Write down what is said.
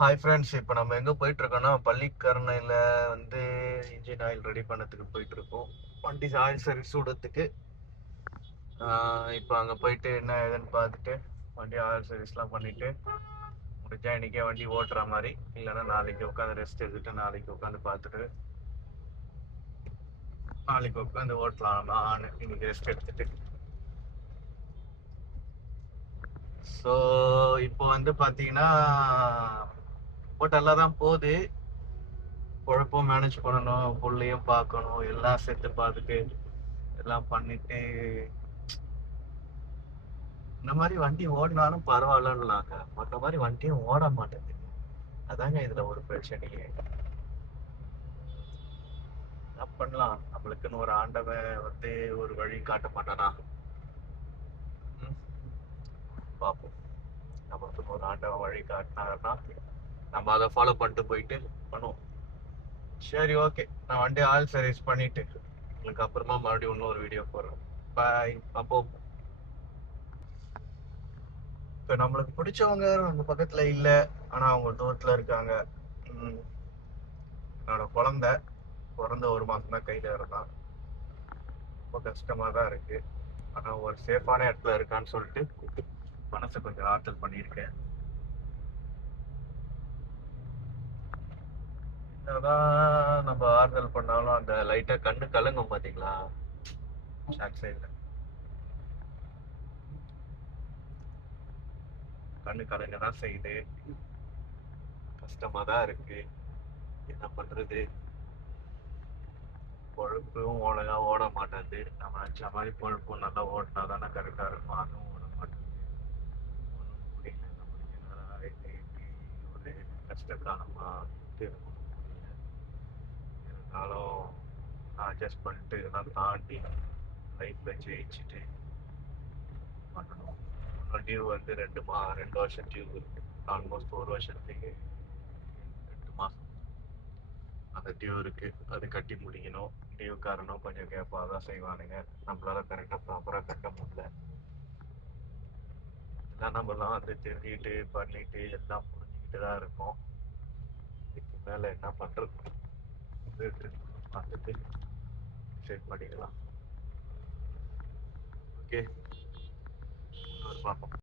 Hi friends, இப்போ நம்ம எங்கே போயிட்டுருக்கோன்னா பள்ளிக்கரணையில் வந்து இன்ஜின் ஆயில் ரெடி பண்ணதுக்கு போயிட்டுருக்கோம். வண்டி ஆயில் சர்வீஸ் விடுறதுக்கு. இப்போ அங்கே போயிட்டு என்ன ஏதுன்னு பார்த்துட்டு வண்டி ஆயில் சர்வீஸ்லாம் பண்ணிவிட்டு முடிஞ்சா இன்றைக்கே வண்டி ஓட்டுற மாதிரி, இல்லைன்னா நாளைக்கு உட்காந்து ரெஸ்ட் எடுத்துட்டு நாளைக்கு உட்காந்து பார்த்துட்டு நாளைக்கு உட்காந்து ஓட்டலாமான்னு இன்னைக்கு ரெஸ்ட் எடுத்துட்டு. ஸோ இப்போ வந்து பார்த்தீங்கன்னா ரொம்ப நல்லா தான் போகுது. குழப்பம் மேனேஜ் பண்ணணும், புள்ளையும் பார்க்கணும், எல்லாம் செட்டு பார்த்துட்டு எல்லாம் பண்ணிட்டு இந்த மாதிரி வண்டி ஓடினாலும் பரவாயில்லன்னுலாங்க. மற்ற மாதிரி வண்டியும் ஓட மாட்டேங்குது. அதாங்க இதுல ஒரு பிரச்சனையே. என்ன பண்ணலாம்? நம்மளுக்குன்னு ஒரு ஆண்டவன் வந்து ஒரு வழி காட்ட மாட்டானா? பார்ப்போம். நம்மளுக்குன்னு ஒரு ஆண்டவன் வழி காட்டினாருன்னா நம்ம அதை ஃபாலோ பண்ணிட்டு போயிட்டு பண்ணுவோம். சரி, ஓகே. நான் வண்டி ஆயில் சர்வீஸ் பண்ணிட்டு உங்களுக்கு அப்புறமா மறுபடியும் இன்னொரு வீடியோ போடுறேன். பாய். அப்போ இப்போ நம்மளுக்கு பிடிச்சவங்க நம்ம பக்கத்துல இல்ல, ஆனா அவங்க தூரத்துல இருக்காங்க. என்னோட குழந்தை பிறந்த 1 மாசம் தான் கையில இருந்தான். ரொம்ப கஷ்டமா தான் இருக்கு. ஆனா ஒரு சேஃபான இடத்துல இருக்கான்னு சொல்லிட்டு மனசை கொஞ்சம் ஆறுதல் பண்ணியிருக்கேன். என்னதான் நம்ம ஆறுதல் பண்ணாலும் அந்த லைட்டா கண்ணு கலங்கும் பாத்தீங்களா? சான்ஸே இல்லை. கண்ணு கலங்க தான் செய்யுது. கஷ்டமா தான் இருக்கு. என்ன பண்றது? பொழப்பும் ஒழுங்கா ஓட மாட்டேங்குது. நம்ம நினைச்ச மாதிரி பொழப்பும் நல்லா ஓடினா தானே கரெக்டா இருக்கும். அதுவும் ஓட மாட்டேங்குது. ஒன்றும் புரியல. நம்மளுக்கு என்னடா இது, இப்படி ஒரு கஷ்ட காலமா இருக்கும். புரியல. இருந்தாலும் அட்ஜஸ்ட் பண்ணிட்டு இதெல்லாம் தாண்டி லைஃப்ல ஜெயிச்சுட்டு பண்ணணும். இன்னும் டியூ வந்து 2 வருஷம் டியூ இருக்கு. ஆல்மோஸ்ட் 1 வருஷத்துக்கு 2 மாசம் அந்த டியூ இருக்கு. அது கட்டி முடிக்கணும். டியூ காரணம் கொஞ்சம் கேப்பாக தான் செய்வானுங்க. நம்மளால கரெக்டாக ப்ராப்பராக கட்ட முடியல. எல்லாம் நம்மலாம் வந்து தெரிஞ்சுக்கிட்டு பண்ணிட்டு எல்லாம் புரிஞ்சுக்கிட்டு தான் இருக்கோம். இதுக்கு மேலே என்ன பண்ணுறது? பார்த்துட்டு செட் பண்ணிக்கலாம். ஓகே, பார்ப்போம்.